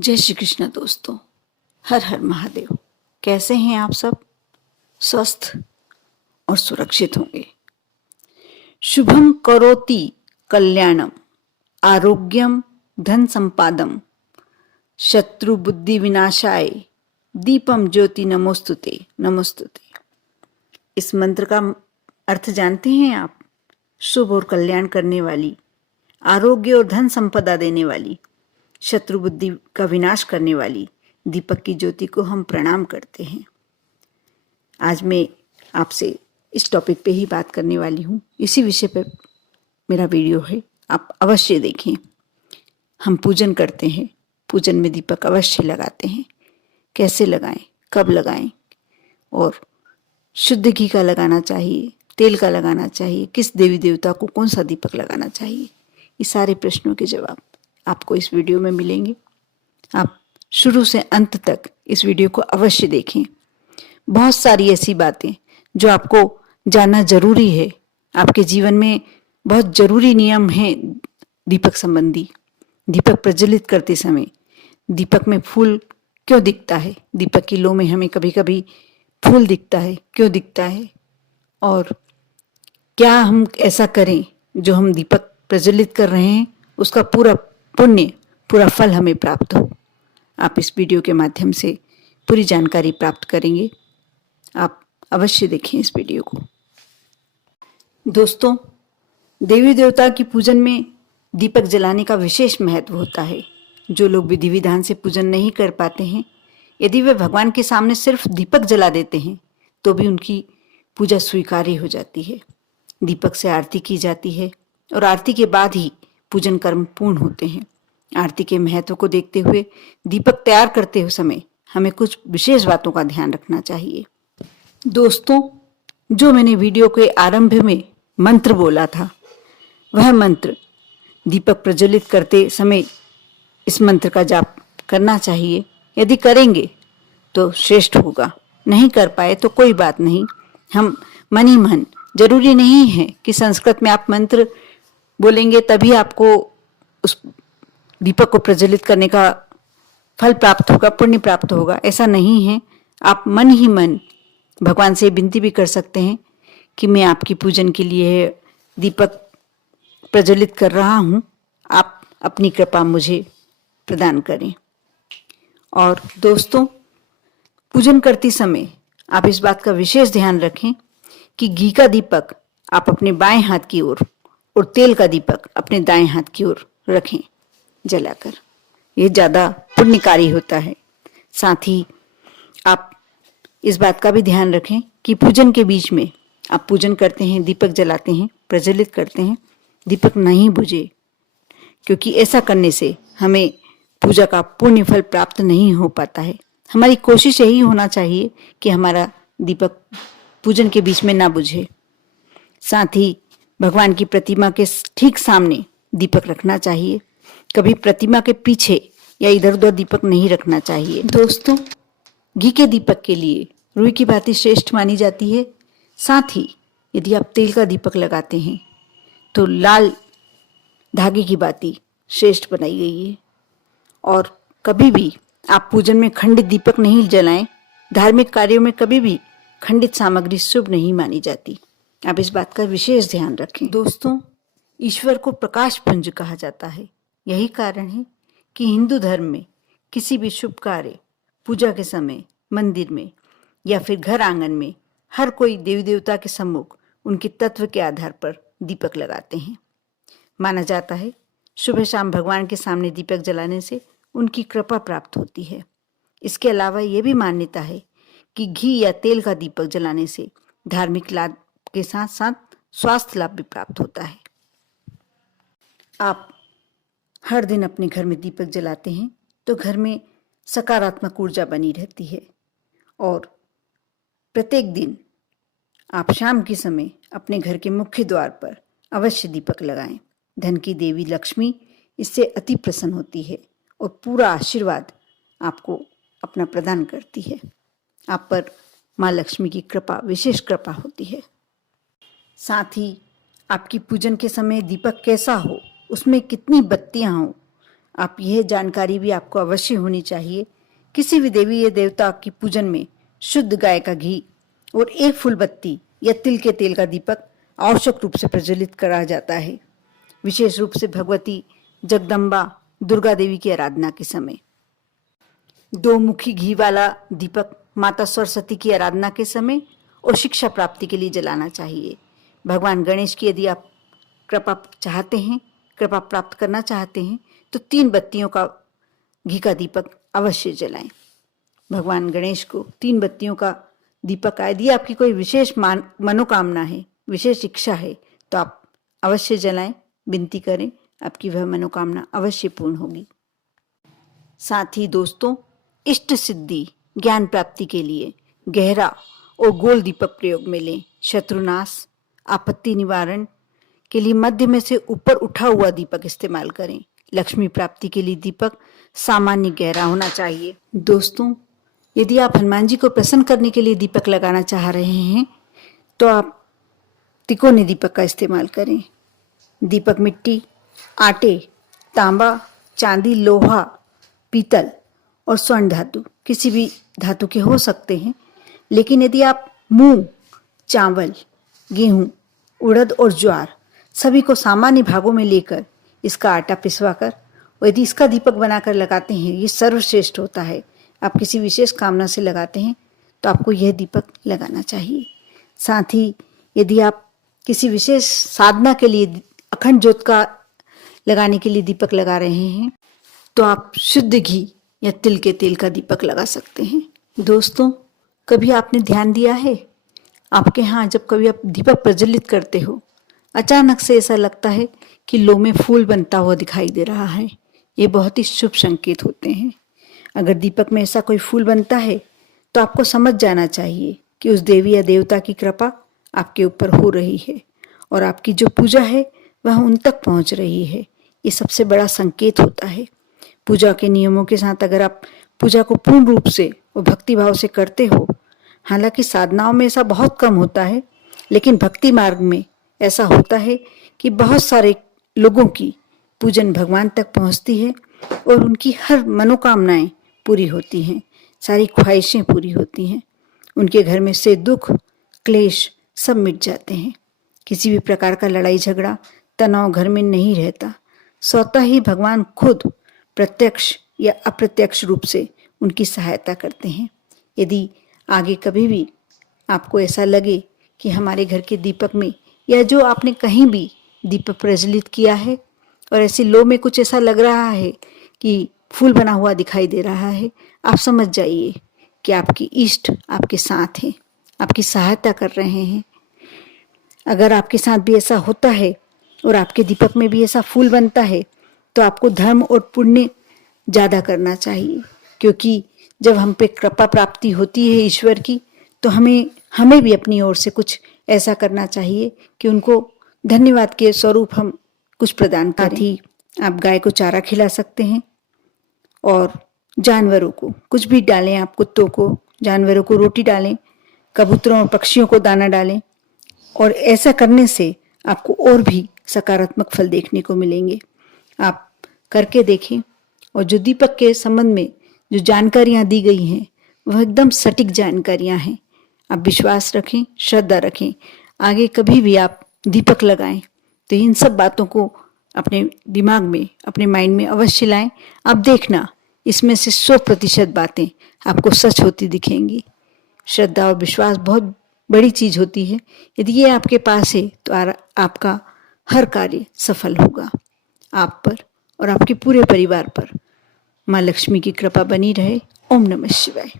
जय श्री कृष्ण दोस्तों। हर हर महादेव। कैसे हैं आप सब? स्वस्थ और सुरक्षित होंगे। शुभम करोति कल्याणम आरोग्यम धन संपादम शत्रु बुद्धि विनाशाय दीपम ज्योति नमोस्तुते नमोस्तुते। इस मंत्र का अर्थ जानते हैं आप? शुभ और कल्याण करने वाली, आरोग्य और धन संपदा देने वाली, शत्रु बुद्धि का विनाश करने वाली दीपक की ज्योति को हम प्रणाम करते हैं। आज मैं आपसे इस टॉपिक पे ही बात करने वाली हूँ। इसी विषय पे मेरा वीडियो है, आप अवश्य देखें। हम पूजन करते हैं, पूजन में दीपक अवश्य लगाते हैं। कैसे लगाएं, कब लगाएं और शुद्ध घी का लगाना चाहिए, तेल का लगाना चाहिए, किस देवी देवता को कौन सा दीपक लगाना चाहिए, ये सारे प्रश्नों के जवाब आपको इस वीडियो में मिलेंगे। आप शुरू से अंत तक इस वीडियो को अवश्य देखें। बहुत सारी ऐसी बातें जो आपको जानना जरूरी है। आपके जीवन में बहुत जरूरी नियम हैं दीपक संबंधी। दीपक प्रज्वलित करते समय दीपक में फूल क्यों दिखता है, दीपक की लो में हमें कभी कभी फूल दिखता है, क्यों दिखता है, और क्या हम ऐसा करें जो हम दीपक प्रज्वलित कर रहे हैं उसका पूरा पुण्य, पूरा फल हमें प्राप्त हो। आप इस वीडियो के माध्यम से पूरी जानकारी प्राप्त करेंगे। आप अवश्य देखें इस वीडियो को। दोस्तों, देवी देवता की पूजन में दीपक जलाने का विशेष महत्व होता है। जो लोग विधि विधान से पूजन नहीं कर पाते हैं, यदि वे भगवान के सामने सिर्फ दीपक जला देते हैं तो भी उनकी पूजा स्वीकार्य हो जाती है। दीपक से आरती की जाती है और आरती के बाद ही पूजन कर्म पूर्ण होते हैं। आरती के महत्व को देखते हुए दीपक तैयार करते हुए समय हमें कुछ विशेष बातों का ध्यान रखना चाहिए। दोस्तों, जो मैंने वीडियो के आरंभ में मंत्र बोला था, वह मंत्र दीपक प्रज्वलित करते समय इस मंत्र का जाप करना चाहिए। यदि करेंगे तो श्रेष्ठ होगा, नहीं कर पाए तो कोई बात नहीं। हम मन ही मन, जरूरी नहीं है कि संस्कृत में आप मंत्र बोलेंगे तभी आपको उस दीपक को प्रज्वलित करने का फल प्राप्त होगा, पुण्य प्राप्त होगा, ऐसा नहीं है। आप मन ही मन भगवान से विनती भी कर सकते हैं कि मैं आपकी पूजन के लिए दीपक प्रज्वलित कर रहा हूँ, आप अपनी कृपा मुझे प्रदान करें। और दोस्तों, पूजन करते समय आप इस बात का विशेष ध्यान रखें कि घी का दीपक आप अपने बाएं हाथ की ओर और तेल का दीपक अपने दाएं हाथ की ओर रखें जलाकर। ये ज़्यादा पुण्यकारी होता है। साथ ही आप इस बात का भी ध्यान रखें कि पूजन के बीच में आप पूजन करते हैं, दीपक जलाते हैं, प्रज्वलित करते हैं, दीपक नहीं बुझे, क्योंकि ऐसा करने से हमें पूजा का पुण्य फल प्राप्त नहीं हो पाता है। हमारी कोशिश यही होना चाहिए कि हमारा दीपक पूजन के बीच में ना बुझे। साथ ही भगवान की प्रतिमा के ठीक सामने दीपक रखना चाहिए। कभी प्रतिमा के पीछे या इधर उधर दीपक नहीं रखना चाहिए। दोस्तों, घी के दीपक के लिए रुई की बाती श्रेष्ठ मानी जाती है। साथ ही यदि आप तेल का दीपक लगाते हैं तो लाल धागे की बाती श्रेष्ठ बनाई गई है। और कभी भी आप पूजन में खंडित दीपक नहीं जलाएं। धार्मिक कार्यों में कभी भी खंडित सामग्री शुभ नहीं मानी जाती। आप इस बात का विशेष ध्यान रखें। दोस्तों, ईश्वर को प्रकाश पुंज कहा जाता है। यही कारण है कि हिंदू धर्म में किसी भी शुभ कार्य, पूजा के समय मंदिर में या फिर घर आंगन में हर कोई देवी देवता के सम्मुख उनके तत्व के आधार पर दीपक लगाते हैं। माना जाता है सुबह शाम भगवान के सामने दीपक जलाने से उनकी कृपा प्राप्त होती है। इसके अलावा ये भी मान्यता है कि घी या तेल का दीपक जलाने से धार्मिक लाभ के साथ साथ स्वास्थ्य लाभ भी प्राप्त होता है। आप हर दिन अपने घर में दीपक जलाते हैं तो घर में सकारात्मक ऊर्जा बनी रहती है। और प्रत्येक दिन आप शाम के समय अपने घर के मुख्य द्वार पर अवश्य दीपक लगाएं। धन की देवी लक्ष्मी इससे अति प्रसन्न होती है और पूरा आशीर्वाद आपको अपना प्रदान करती है। आप पर माँ लक्ष्मी की कृपा, विशेष कृपा होती है। साथ ही आपकी पूजन के समय दीपक कैसा हो, उसमें कितनी बत्तियां हो, आप यह जानकारी भी आपको अवश्य होनी चाहिए, किसी भी देवी या देवता की पूजन में शुद्ध गाय का घी और एक फूल बत्ती या तिल के तेल का दीपक आवश्यक रूप से प्रज्वलित करा जाता है, विशेष रूप से भगवती जगदम्बा दुर्गा देवी की आराधना के समय। 2 मुखी घी वाला दीपक माता सरस्वती की आराधना के समय और शिक्षा प्राप्ति के लिए जलाना चाहिए। भगवान गणेश की यदि आप कृपा प्राप्त करना चाहते हैं तो 3 बत्तियों का घी का दीपक अवश्य जलाएं। भगवान गणेश को 3 बत्तियों का दीपक, यदि आपकी कोई विशेष मनोकामना है, विशेष इच्छा है, तो आप अवश्य जलाएं, विनती करें, आपकी वह मनोकामना अवश्य पूर्ण होगी। साथ ही दोस्तों, इष्ट सिद्धि ज्ञान प्राप्ति के लिए गहरा और गोल दीपक प्रयोग में लें। शत्रुनाश, आपत्ति निवारण के लिए मध्य में से ऊपर उठा हुआ दीपक इस्तेमाल करें। लक्ष्मी प्राप्ति के लिए दीपक सामान्य गहरा होना चाहिए। दोस्तों, यदि आप हनुमान जी को प्रसन्न करने के लिए दीपक लगाना चाह रहे हैं तो आप तिकोने दीपक का इस्तेमाल करें। दीपक मिट्टी, आटे, तांबा, चांदी, लोहा, पीतल और स्वर्ण धातु, किसी भी धातु के हो सकते हैं। लेकिन यदि आप मूंग, चावल, गेहूं, उड़द और ज्वार सभी को सामान्य भागों में लेकर इसका आटा पिसवाकर और यदि इसका दीपक बनाकर लगाते हैं, ये सर्वश्रेष्ठ होता है। आप किसी विशेष कामना से लगाते हैं तो आपको यह दीपक लगाना चाहिए। साथ ही यदि आप किसी विशेष साधना के लिए अखंड ज्योत का लगाने के लिए दीपक लगा रहे हैं तो आप शुद्ध घी या तिल के तेल का दीपक लगा सकते हैं। दोस्तों, कभी आपने ध्यान दिया है, आपके यहाँ जब कभी आप दीपक प्रज्वलित करते हो, अचानक से ऐसा लगता है कि लो में फूल बनता हुआ दिखाई दे रहा है। ये बहुत ही शुभ संकेत होते हैं। अगर दीपक में ऐसा कोई फूल बनता है तो आपको समझ जाना चाहिए कि उस देवी या देवता की कृपा आपके ऊपर हो रही है और आपकी जो पूजा है वह उन तक पहुंच रही है। ये सबसे बड़ा संकेत होता है। पूजा के नियमों के साथ अगर आप पूजा को पूर्ण रूप से और भक्ति भाव से करते हो, हालांकि साधनाओं में ऐसा बहुत कम होता है, लेकिन भक्ति मार्ग में ऐसा होता है कि बहुत सारे लोगों की पूजन भगवान तक पहुंचती है और उनकी हर मनोकामनाएं पूरी होती हैं, सारी ख्वाहिशें पूरी होती हैं। उनके घर में से दुख, क्लेश सब मिट जाते हैं। किसी भी प्रकार का लड़ाई झगड़ा, तनाव घर में नहीं रहता। स्वतः ही भगवान खुद प्रत्यक्ष या अप्रत्यक्ष रूप से उनकी सहायता करते हैं। यदि आगे कभी भी आपको ऐसा लगे कि हमारे घर के दीपक में या जो आपने कहीं भी दीपक प्रज्वलित किया है और ऐसी लो में कुछ ऐसा लग रहा है कि फूल बना हुआ दिखाई दे रहा है, आप समझ जाइए कि आपकी इष्ट आपके साथ हैं, आपकी सहायता कर रहे हैं। अगर आपके साथ भी ऐसा होता है और आपके दीपक में भी ऐसा फूल बनता है तो आपको धर्म और पुण्य ज़्यादा करना चाहिए, क्योंकि जब हम पे कृपा प्राप्ति होती है ईश्वर की तो हमें भी अपनी ओर से कुछ ऐसा करना चाहिए कि उनको धन्यवाद के स्वरूप हम कुछ प्रदान करें। साथ ही आप गाय को चारा खिला सकते हैं और जानवरों को कुछ भी डालें। आप कुत्तों को, जानवरों को रोटी डालें, कबूतरों और पक्षियों को दाना डालें और ऐसा करने से आपको और भी सकारात्मक फल देखने को मिलेंगे। आप करके देखें। और जो दीपक के संबंध में जो जानकारियाँ दी गई हैं वह एकदम सटीक जानकारियाँ हैं। आप विश्वास रखें, श्रद्धा रखें। आगे कभी भी आप दीपक लगाएं तो इन सब बातों को अपने दिमाग में, अपने माइंड में अवश्य लाएं। आप देखना, इसमें से 100% बातें आपको सच होती दिखेंगी। श्रद्धा और विश्वास बहुत बड़ी चीज होती है। यदि ये आपके पास है तो आपका हर कार्य सफल होगा। आप पर और आपके पूरे परिवार पर माँ लक्ष्मी की कृपा बनी रहे। ओम नमः शिवाय।